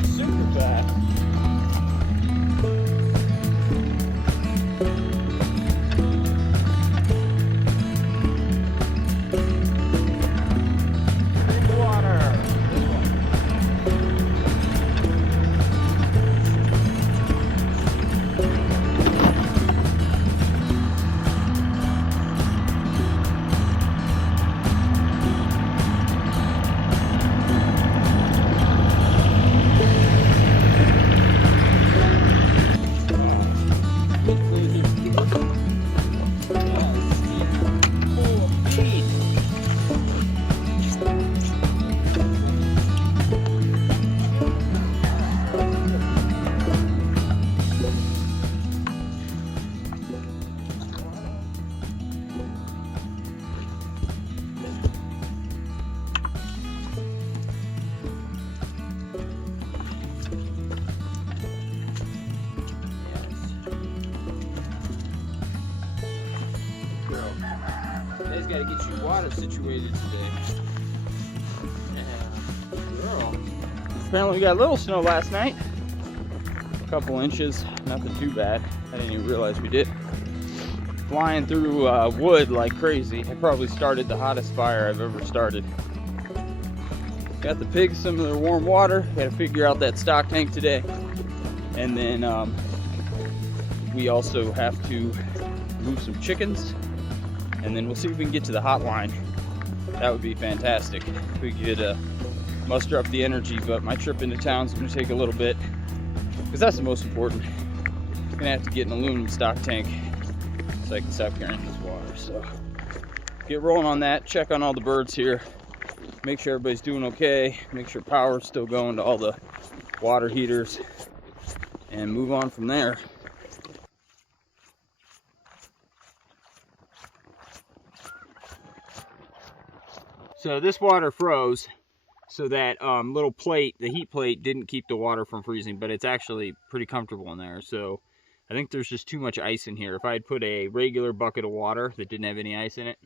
going super fast. Guys gotta get you water situated today. Yeah. Girl. Apparently we got a little snow last night. A couple inches, nothing too bad. I didn't even realize we did. Flying through wood like crazy. I probably started the hottest fire I've ever started. Got the pigs some of their warm water. Gotta figure out that stock tank today. And then we also have to move some chickens. And then we'll see if we can get to the hotline. That would be fantastic if we could muster up the energy, but my trip into town is going to take a little bit because that's the most important. I'm going to have to get an aluminum stock tank so I can stop carrying this water. So get rolling on that, check on all the birds here, make sure everybody's doing okay, make sure power's still going to all the water heaters, and move on from there. So this water froze, so that little plate, the heat plate, didn't keep the water from freezing, but it's actually pretty comfortable in there. So I think there's just too much ice in here. If I had put a regular bucket of water that didn't have any ice in it,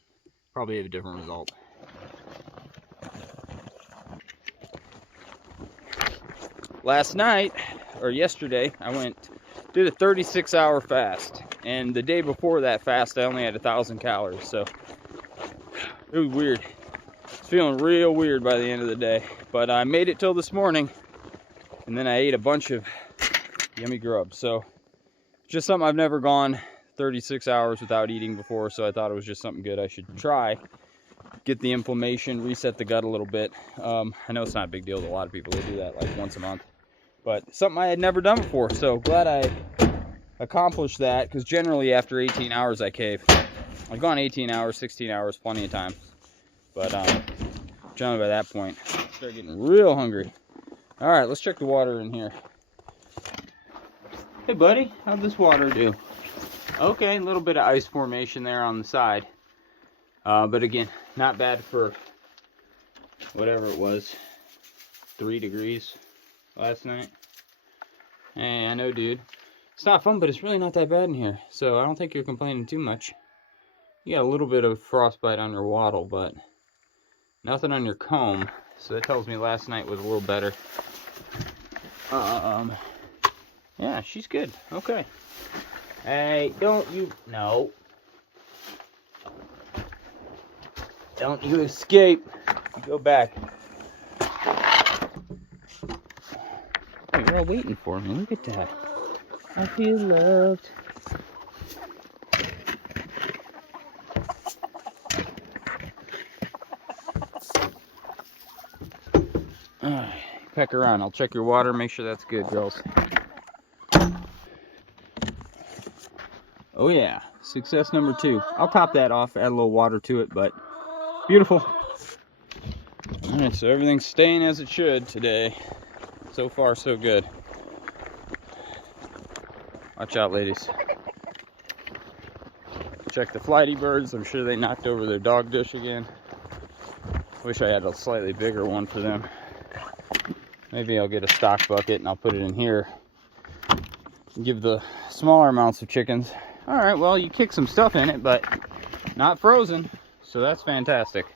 probably have a different result. Last night, or yesterday, I did a 36-hour fast. And the day before that fast, I only had 1,000 calories, so it was weird. Feeling real weird by the end of the day, but I made it till this morning, and then I ate a bunch of yummy grub. So just something I've never gone 36 hours without eating before, so I thought it was just something good I should try. Get the inflammation, reset the gut a little bit. I know it's not a big deal to a lot of people. They do that like once a month, but something I had never done before, so glad I accomplished that, because generally after 18 hours I cave. I've gone 18 hours, 16 hours, plenty of time. But generally by that point, I start getting real hungry. All right, let's check the water in here. Hey, buddy, how'd this water do? Okay, a little bit of ice formation there on the side. But again, not bad for whatever it was, 3 degrees last night. Hey, I know, dude. It's not fun, but it's really not that bad in here. So I don't think you're complaining too much. You got a little bit of frostbite on your wattle, but nothing on your comb, so that tells me last night was a little better. Yeah, she's good. Okay. Hey, don't you... No. Don't you escape. You go back. Hey, you're all waiting for me. Look at that. I feel loved. Peck around. I'll check your water, make sure that's good, girls. Oh yeah, success number 2. I'll top that off, add a little water to it, but beautiful. Alright, so everything's staying as it should today. So far, so good. Watch out, ladies. Check the flighty birds. I'm sure they knocked over their dog dish again. Wish I had a slightly bigger one for them. Maybe I'll get a stock bucket and I'll put it in here. Give the smaller amounts of chickens. Alright, well, you kick some stuff in it, but not frozen. So that's fantastic.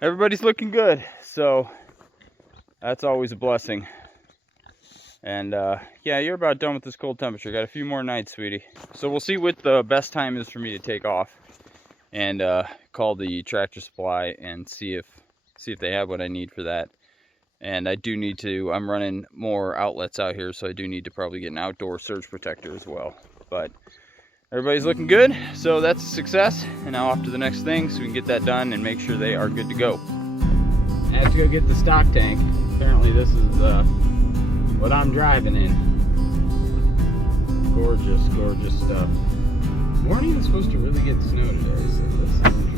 everybody's looking good. So that's always a blessing. And yeah, you're about done with this cold temperature. Got a few more nights, sweetie. So we'll see what the best time is for me to take off and call the Tractor Supply and see if they have what I need for that. And I do need to, I'm running more outlets out here, so I do need to probably get an outdoor surge protector as well. But everybody's looking good, so that's a success. And now off to the next thing so we can get that done and make sure they are good to go. I have to go get the stock tank. Apparently this is what I'm driving in. Gorgeous, gorgeous stuff. We weren't even supposed to really get snow today, so this is interesting.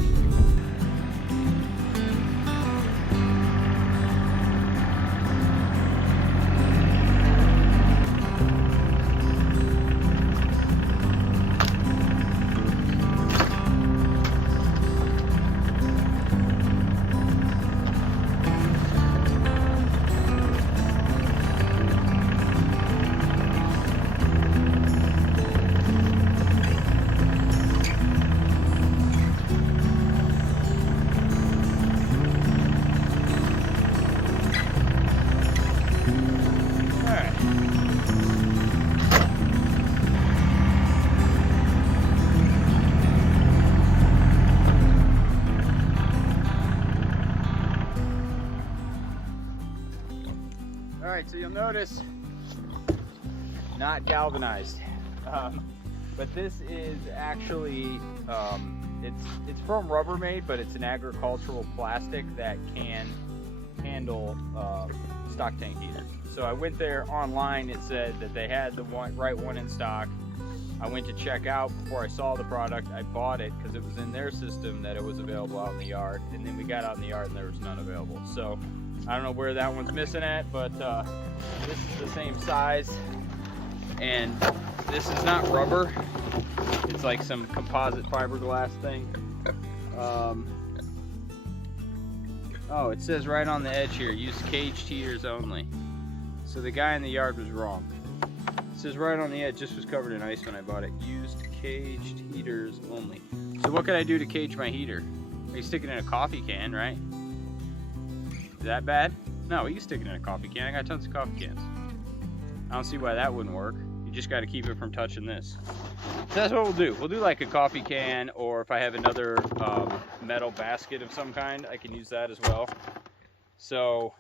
Alright, so you'll notice not galvanized, but this is actually it's from Rubbermaid, but it's an agricultural plastic that can handle stock tank heater. So I went there online, it said that they had the right one in stock. I went to check out before I saw the product. I bought it because it was in their system that it was available out in the yard, and then we got out in the yard and there was none available. So I don't know where that one's missing at, but this is the same size, and this is not rubber. It's like some composite fiberglass thing. Oh, it says right on the edge here, use caged heaters only. So the guy in the yard was wrong. It says right on the edge, this was covered in ice when I bought it. Used caged heaters only. So what can I do to cage my heater? You stick it in a coffee can, right? Is that bad? No, you can stick it in a coffee can. I got tons of coffee cans. I don't see why that wouldn't work. You just got to keep it from touching this. So that's what we'll do. We'll do like a coffee can, or if I have another metal basket of some kind, I can use that as well. So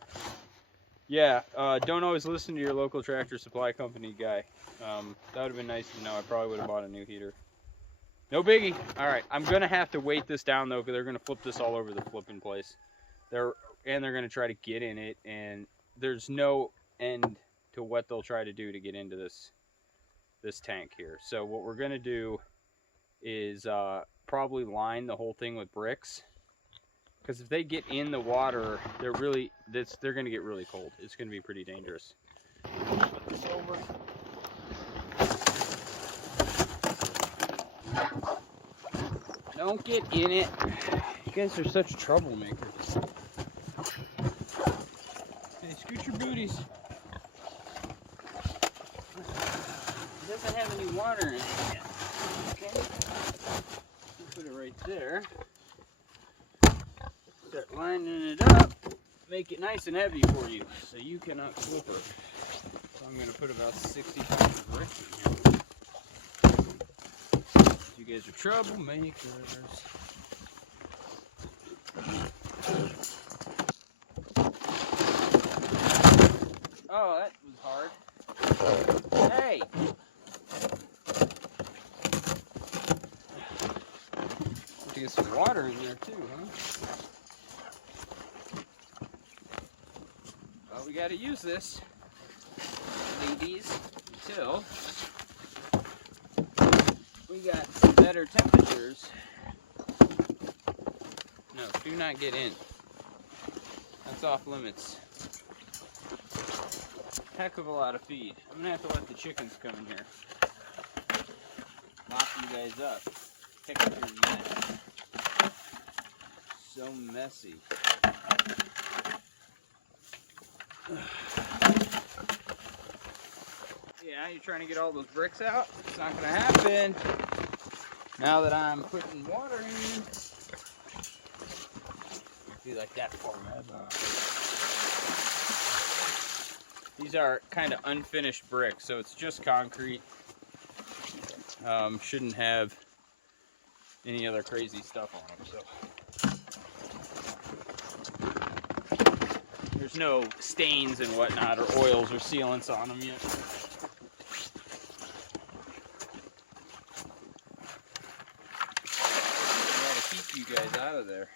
yeah, don't always listen to your local Tractor Supply Company guy. That would have been nice to know. I probably would have bought a new heater. No biggie. All right, I'm gonna have to weight this down though, because they're gonna flip this all over the flipping place. They're gonna try to get in it, and there's no end to what they'll try to do to get into this tank here. So what we're gonna do is probably line the whole thing with bricks, because if they get in the water, they're gonna get really cold. It's gonna be pretty dangerous. Flip this over. Don't get in it. You guys are such troublemakers. Hey, scoot your booties. It doesn't have any water in it yet. Okay. Put it right there. Start lining it up. Make it nice and heavy for you, so you cannot flip it. So I'm going to put about 60 pounds of bricks in here. You guys are troublemakers. Oh, that was hard. Hey! Have to get some water in there too, huh? Well, we gotta use this, ladies, until we got better temperatures. No, do not get in. That's off limits. Heck of a lot of feed. I'm gonna have to let the chickens come in here. Mop you guys up. Pick up your mess. So messy. Yeah, you're trying to get all those bricks out? It's not gonna happen. Now that I'm putting water in. be like that forever. These are kind of unfinished bricks, so it's just concrete. Shouldn't have any other crazy stuff on them. So there's no stains and whatnot, or oils or sealants on them yet. Gotta keep you guys out of there.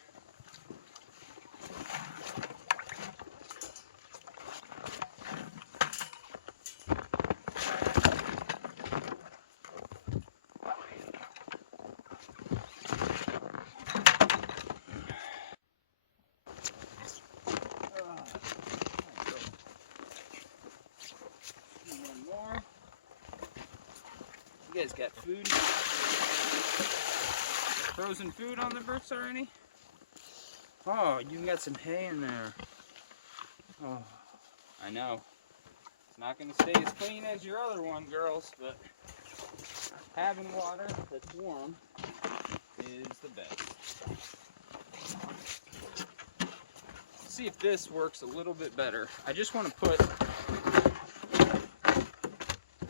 You guys got food? Frozen food on the bricks already? Oh, you got some hay in there. Oh, I know. It's not going to stay as clean as your other one, girls, but having water that's warm is the best. Let's see if this works a little bit better. I just want to put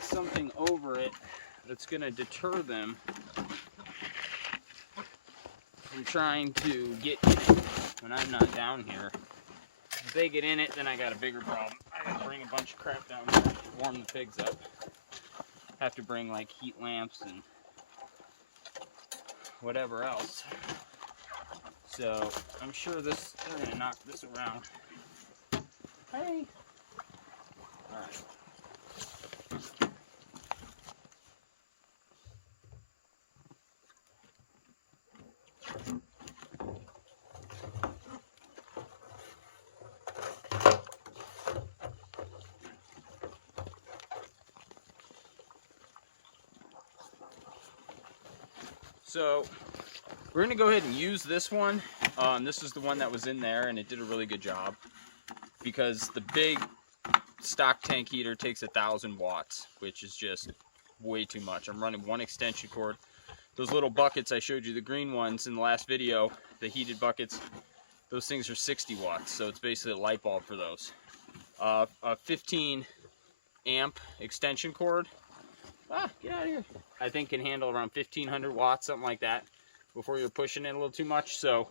something over it that's going to deter them from trying to get in it when I'm not down here. If they get in it, then I got a bigger problem. I gotta bring a bunch of crap down there to warm the pigs up. Have to bring like heat lamps and whatever else. So I'm sure they're gonna knock this around. Hey! Alright. So we're going to go ahead and use this one. This is the one that was in there, and it did a really good job because the big stock tank heater takes 1,000 watts, which is just way too much. I'm running one extension cord. Those little buckets I showed you, the green ones in the last video, the heated buckets, those things are 60 watts, so it's basically a light bulb for those. A 15 amp extension cord, get out of here, I think can handle around 1,500 watts, something like that, before you're pushing it a little too much. So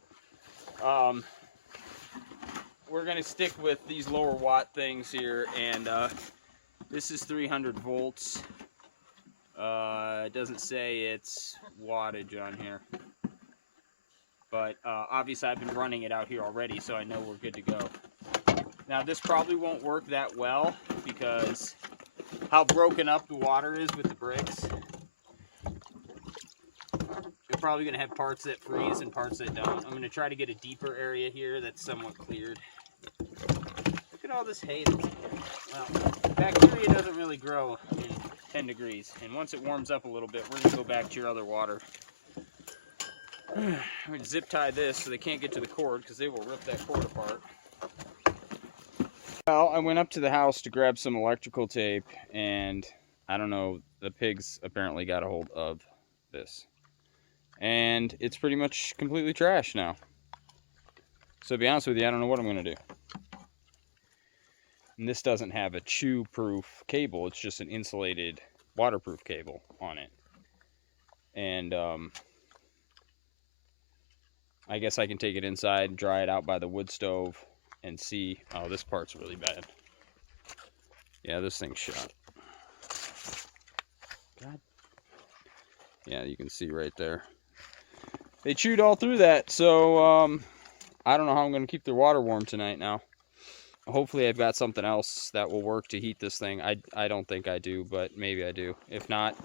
we're going to stick with these lower watt things here, and this is 300 volts. It doesn't say it's wattage on here, but obviously I've been running it out here already, so I know we're good to go. Now this probably won't work that well because how broken up the water is with the bricks. You're probably going to have parts that freeze and parts that don't. I'm going to try to get a deeper area here that's somewhat cleared. Look at all this hay that's in here. Well, bacteria doesn't really grow in 10 degrees, and once it warms up a little bit, we're going to go back to your other water. I'm going to zip tie this so they can't get to the cord because they will rip that cord apart. Well, I went up to the house to grab some electrical tape, and I don't know, the pigs apparently got a hold of this. And it's pretty much completely trashed now. So to be honest with you, I don't know what I'm going to do. And this doesn't have a chew-proof cable, it's just an insulated waterproof cable on it. And I guess I can take it inside, dry it out by the wood stove, and see. Oh, this part's really bad. Yeah, this thing's shot. God. Yeah, you can see right there. They chewed all through that, so I don't know how I'm going to keep their water warm tonight now. Hopefully I've got something else that will work to heat this thing. I don't think I do, but maybe I do. If not,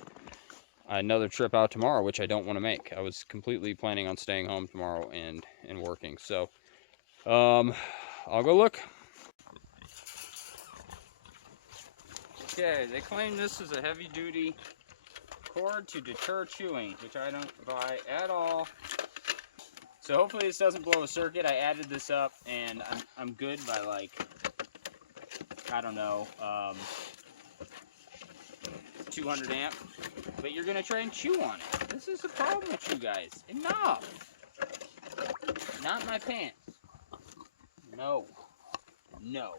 another trip out tomorrow, which I don't want to make. I was completely planning on staying home tomorrow and working. So I'll go look. Okay, they claim this is a heavy-duty cord to deter chewing, which I don't buy at all. So hopefully this doesn't blow a circuit. I added this up, and I'm good by, like, I don't know, 200 amp. But you're gonna try and chew on it. This is the problem with you guys. Enough. Not my pants. No. No.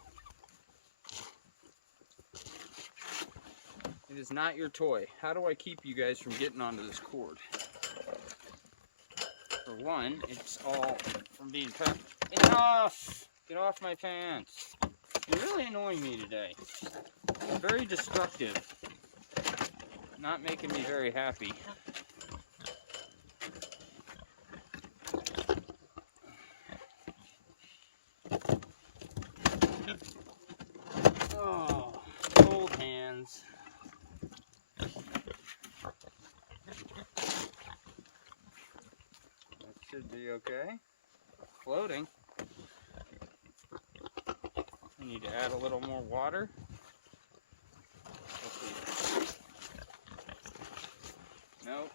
It is not your toy. How do I keep you guys from getting onto this cord? For one, it's all from being trapped. Enough! Get off my pants. You're really annoying me today. Very destructive. Not making me very happy. Oh, cold hands. That should be okay. Floating. I need to add a little more water. Nope.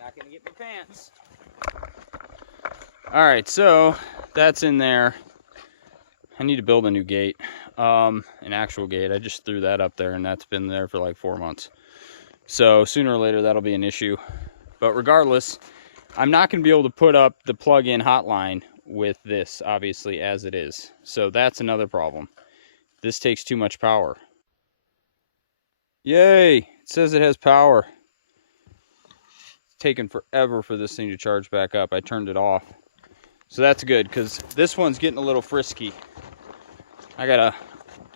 Not gonna get my pants. Alright, so that's in there. I need to build a new gate. An actual gate. I just threw that up there and that's been there for like 4 months. So sooner or later that'll be an issue. But regardless, I'm not going to be able to put up the plug-in hotline with this, obviously, as it is. So that's another problem. This takes too much power. Yay! It says it has power. It's taken forever for this thing to charge back up. I turned it off. So that's good, because this one's getting a little frisky. I gotta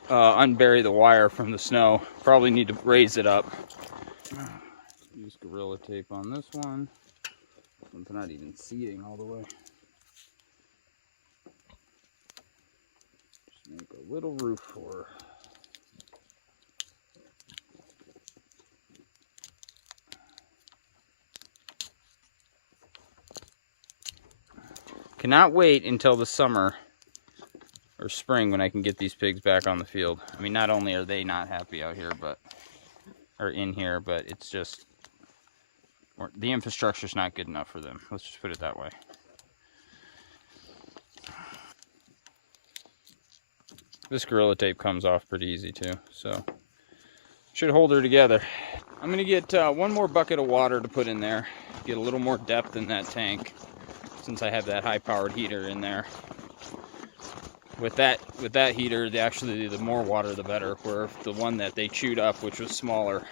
unbury the wire from the snow. Probably need to raise it up. Use Gorilla Tape on this one. This one's not even seating all the way. Just make a little roof for her. Cannot wait until the summer or spring when I can get these pigs back on the field. I mean, not only are they not happy out here, or in here, but it's just, the infrastructure's not good enough for them. Let's just put it that way. This Gorilla Tape comes off pretty easy too, so should hold her together. I'm gonna get one more bucket of water to put in there, get a little more depth in that tank, since I have that high-powered heater in there. With that heater, the more water the better. Where the one that they chewed up, which was smaller,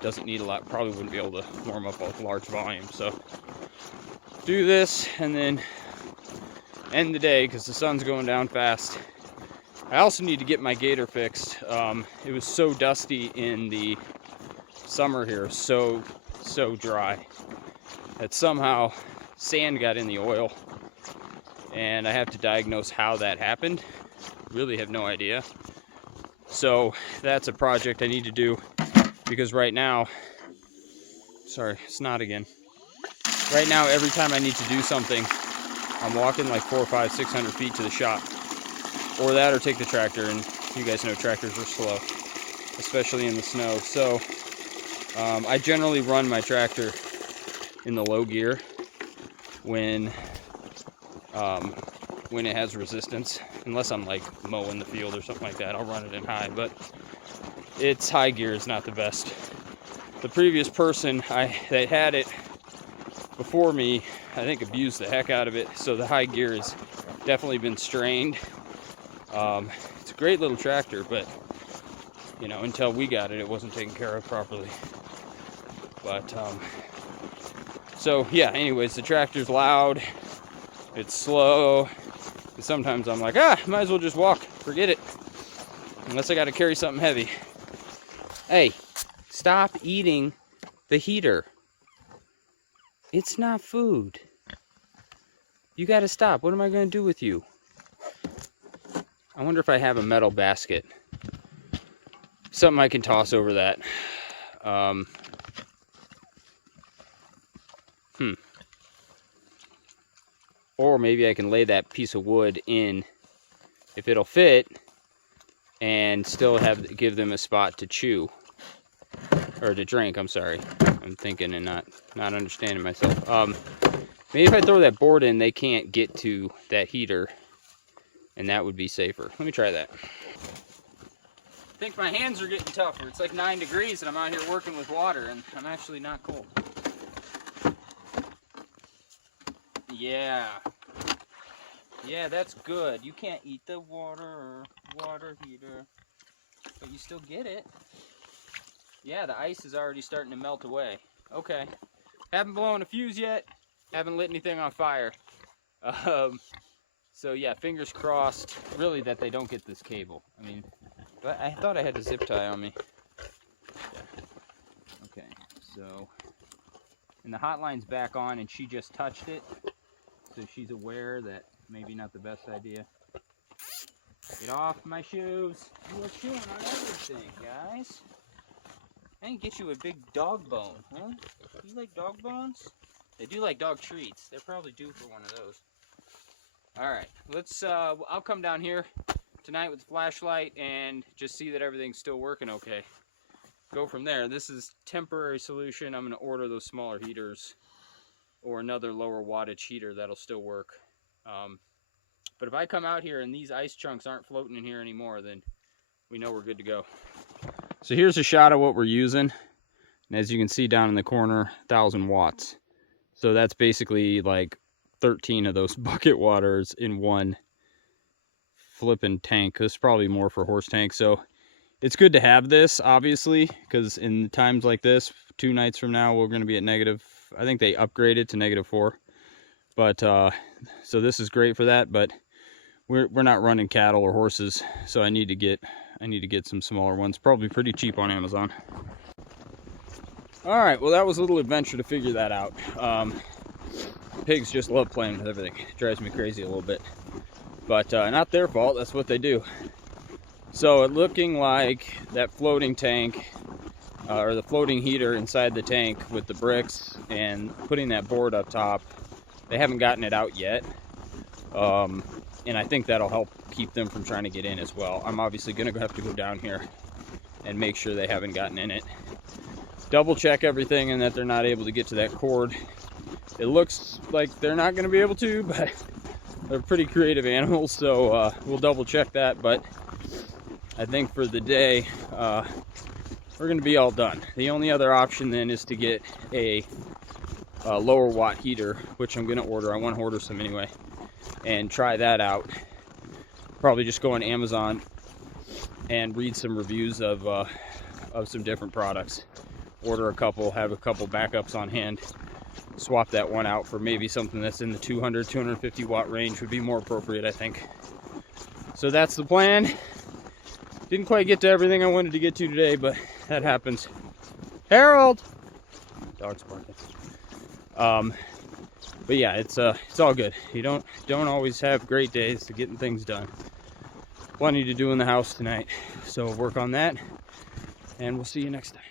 doesn't need a lot. Probably wouldn't be able to warm up a large volume. So do this and then end the day because the sun's going down fast. I also need to get my gator fixed. It was so dusty in the summer here, so dry, that somehow sand got in the oil. And I have to diagnose how that happened. Really have no idea. So that's a project I need to do because right now, sorry, snot again. Right now, every time I need to do something, I'm walking like 400, 500, 600 feet to the shop. Or that or take the tractor, and you guys know tractors are slow, especially in the snow. So I generally run my tractor in the low gear when it has resistance, unless I'm like mowing the field or something like that. I'll run it in high, but its high gear is not the best. The previous person that had it before me, I think abused the heck out of it, so the high gear has definitely been strained. It's a great little tractor, but you know, until we got it, it wasn't taken care of properly. But so yeah, anyways, the tractor's loud, it's slow. Sometimes I'm like, might as well just walk, forget it, unless I got to carry something heavy. Hey, stop eating the heater. It's not food. You got to stop. What am I going to do with you? I wonder if I have a metal basket, something I can toss over that. Or maybe I can lay that piece of wood in, if it'll fit, and still give them a spot to chew, or to drink. I'm sorry, I'm thinking and not understanding myself. Maybe if I throw that board in, they can't get to that heater, and that would be safer. Let me try that. I think my hands are getting tougher. It's like 9 degrees, and I'm out here working with water, and I'm actually not cold. Yeah. Yeah, that's good. You can't eat the water heater, but you still get it. Yeah, the ice is already starting to melt away. Okay. Haven't blown a fuse yet. Haven't lit anything on fire. So yeah, fingers crossed, really, that they don't get this cable. I mean, but I thought I had a zip tie on me. Yeah. Okay, so, and the hotline's back on, and she just touched it, so she's aware that maybe not the best idea. Get off my shoes. You are chewing on everything, guys. I can get you a big dog bone, huh? You like dog bones? They do like dog treats. They're probably due for one of those. Alright, let's, I'll come down here tonight with the flashlight and just see that everything's still working okay. Go from there. This is temporary solution. I'm going to order those smaller heaters or another lower wattage heater that'll still work. But if I come out here and these ice chunks aren't floating in here anymore, then we know we're good to go. So here's a shot of what we're using. And as you can see down in the corner, 1,000 watts. So that's basically like 13 of those bucket waters in one flipping tank. This is probably more for horse tank. So it's good to have this, obviously, because in times like this, 2 nights from now, we're going to be at negative. I think they upgraded to -4. But so this is great for that. But we're not running cattle or horses, so I need to get some smaller ones. Probably pretty cheap on Amazon. All right, well, that was a little adventure to figure that out. Pigs just love playing with everything. It drives me crazy a little bit, but not their fault. That's what they do. So it looking like that floating tank or the floating heater inside the tank with the bricks and putting that board up top, they haven't gotten it out yet, and I think that'll help keep them from trying to get in as well. I'm obviously gonna have to go down here and make sure they haven't gotten in it, double check everything, and that they're not able to get to that cord. It looks like they're not going to be able to, but they're pretty creative animals, so we'll double check that. But I think for the day, we're going to be all done. The only other option then is to get a lower watt heater, which I'm going to order. I want to order some anyway, and try that out. Probably just go on Amazon and read some reviews of some different products. Order a couple, have a couple backups on hand. Swap that one out for maybe something that's in the 200, 250 watt range would be more appropriate, I think. So that's the plan. Didn't quite get to everything I wanted to get to today, but that happens. Harold! Dog's barking. But yeah, it's all good. You don't always have great days to getting things done. Plenty to do in the house tonight, so work on that, and we'll see you next time.